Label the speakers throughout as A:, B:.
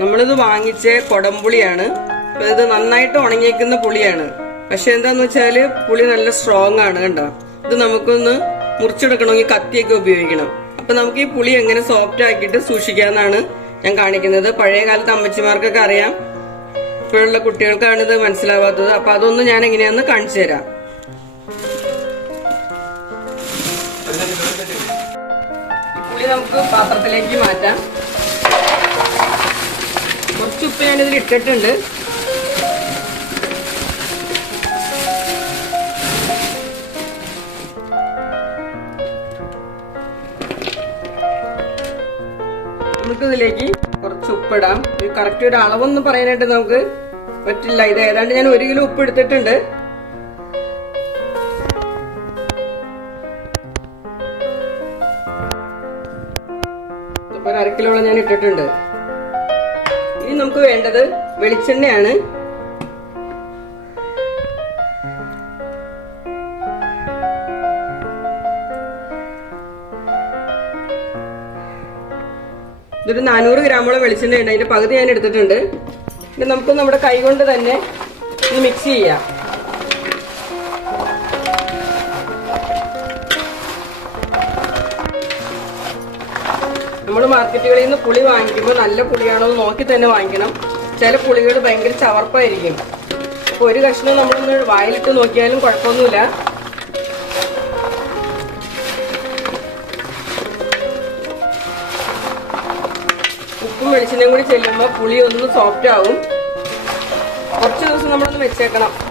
A: നമ്മളിത് വാങ്ങിച്ച കൊടംപുളിയാണ്. അപ്പൊ ഇത് നന്നായിട്ട് ഉണങ്ങിയിരിക്കുന്ന പുളിയാണ്. പക്ഷെ എന്താന്ന് വെച്ചാൽ പുളി നല്ല സ്ട്രോങ് ആണ് കണ്ടോ? ഇത് നമുക്കൊന്ന് മുറിച്ചെടുക്കണമെങ്കിൽ കത്തിയൊക്കെ ഉപയോഗിക്കണം. അപ്പൊ നമുക്ക് ഈ പുളി എങ്ങനെ സോഫ്റ്റ് ആക്കിയിട്ട് സൂക്ഷിക്കാന്നാണ് ഞാൻ കാണിക്കുന്നത്. പഴയ കാലത്ത് അമ്മച്ചിമാർക്കൊക്കെ അറിയാം. ഇപ്പോഴുള്ള കുട്ടികൾക്കാണ് ഇത് മനസ്സിലാവാത്തത്. അപ്പൊ അതൊന്ന് ഞാൻ എങ്ങനെയാന്ന് കാണിച്ചു തരാം. പുളി നമുക്ക് പാത്രത്തിലേക്ക് മാറ്റാം. കുറച്ച് ഉപ്പ് ഞാനിതിൽ ഇട്ടിട്ടുണ്ട്. നമുക്ക് ഇതിലേക്ക് കുറച്ച് ഉപ്പിടാം. ഇത് കറക്റ്റ് ഒരു അളവൊന്നും പറയാനായിട്ട് നമുക്ക് പറ്റില്ല. ഇത് ഏതാണ്ട് ഞാൻ ഒരു കിലോ ഉപ്പ് എടുത്തിട്ടുണ്ട്. ഒരു അര കിലോളം ഞാൻ ഇട്ടിട്ടുണ്ട്. ഇനി നമുക്ക് വേണ്ടത് വെളിച്ചെണ്ണയാണ്. ഇതൊരു നാനൂറ് ഗ്രാമോളം വെളിച്ചെണ്ണ ഉണ്ട് അതിന്റെ പകുതി ഞാൻ എടുത്തിട്ടുണ്ട്. നമുക്ക് നമ്മുടെ കൈ കൊണ്ട് തന്നെ ഇത് മിക്സ് ചെയ്യാം. നമ്മൾ മാർക്കറ്റുകളിൽ നിന്ന് പുളി വാങ്ങിക്കുമ്പോൾ നല്ല പുളിയാണോ എന്ന് നോക്കി തന്നെ വാങ്ങിക്കണം. ചില പുളികൾ ഭയങ്കര ചവർപ്പായിരിക്കും. അപ്പൊ ഒരു കഷ്ണം നമ്മളൊന്ന് വായിലിട്ട് നോക്കിയാലും കുഴപ്പമൊന്നുമില്ല. ഉപ്പും വെളിച്ചെണ്ണയും കൂടി ചെല്ലുമ്പോൾ പുളി ഒന്ന് സോഫ്റ്റ് ആവും. കുറച്ച് ദിവസം നമ്മളൊന്ന് വെച്ചേക്കണം.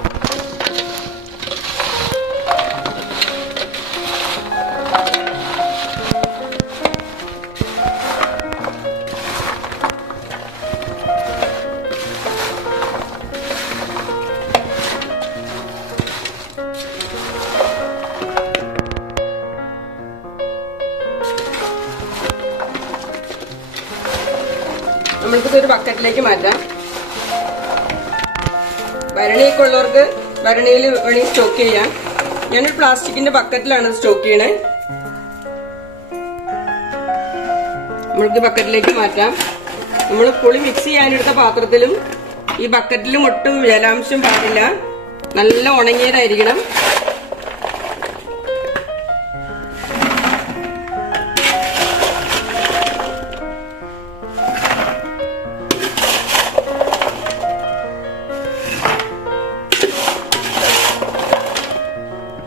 A: നമ്മൾക്കിത് ഒരു ബക്കറ്റിലേക്ക് മാറ്റാം. ഭരണിയൊക്കെ ഉള്ളവർക്ക് ഭരണിയിൽ വേണമെങ്കിൽ സ്റ്റോക്ക് ചെയ്യാം. ഞാനൊരു പ്ലാസ്റ്റിക്കിന്റെ ബക്കറ്റിലാണ് സ്റ്റോക്ക് ചെയ്യണേ. നമ്മൾക്ക് ബക്കറ്റിലേക്ക് മാറ്റാം. നമ്മൾ പുളി മിക്സ് ചെയ്യാനെടുത്ത പാത്രത്തിലും ഈ ബക്കറ്റിലും ഒട്ടും ജലാംശം പാടില്ല. നല്ല ഉണങ്ങിയതായിരിക്കണം.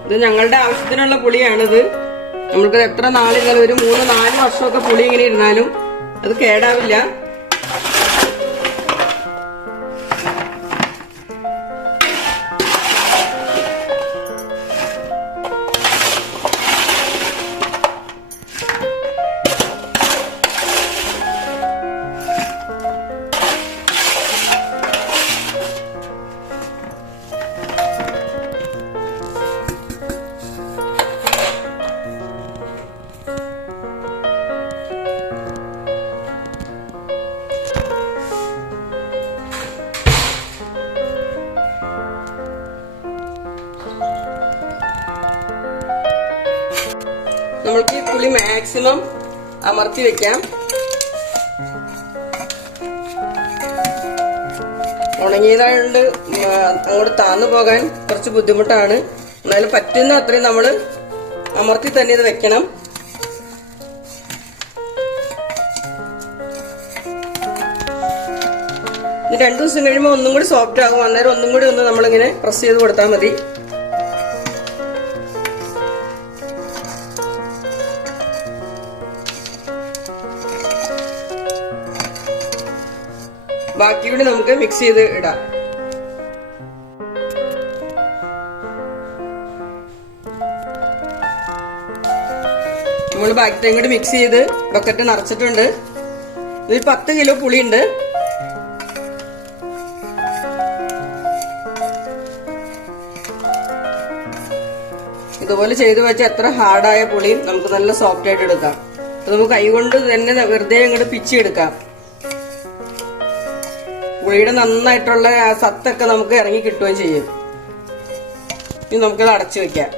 A: ഇത് ഞങ്ങളുടെ ആവശ്യത്തിനുള്ള പുളിയാണിത്. നമ്മൾക്ക് എത്ര നാളിരുന്നാലും ഒരു മൂന്ന് നാല് വർഷമൊക്കെ പുളി ഇങ്ങനെ ഇരുന്നാലും അത് കേടാവില്ല. നമ്മൾക്ക് ഈ പുളി മാക്സിമം അമർത്തി വെക്കാം. ഉണങ്ങിയതായതുകൊണ്ട് അങ്ങോട്ട് താന്നു പോകാൻ കുറച്ച് ബുദ്ധിമുട്ടാണ്. എന്നാലും പറ്റുന്ന അത്രയും നമ്മൾ അമർത്തി തന്നെ ഇത് വെക്കണം. രണ്ടു ദിവസം കഴിയുമ്പോൾ ഒന്നും കൂടി സോഫ്റ്റ് ആകും. അന്നേരം ഒന്നും കൂടി ഒന്ന് നമ്മളിങ്ങനെ പ്രസ് ചെയ്ത് കൊടുത്താൽ മതി. ബാക്കി കൂടി നമുക്ക് മിക്സ് ചെയ്ത് ഇടാം. നമ്മൾ ബാക്കി കൂടി മിക്സ് ചെയ്ത് ബക്കറ്റ് നിറച്ചിട്ടുണ്ട്. ഇതിൽ പത്ത് കിലോ പുളിയുണ്ട്. ഇതുപോലെ ചെയ്ത് വെച്ച എത്ര ഹാർഡായ പുളിയും നമുക്ക് നല്ല സോഫ്റ്റ് ആയിട്ട് എടുക്കാം. നമുക്ക് കൈ കൊണ്ട് തന്നെ വെറുതെ അങ്ങോട്ട് പിച്ചെടുക്കാം പുളിയുടെ നന്നായിട്ടുള്ള ആ സത്തൊക്കെ നമുക്ക് ഇറങ്ങി കിട്ടുകയും ചെയ്യും. ഇനി നമുക്കത് അടച്ചു വെക്കാം.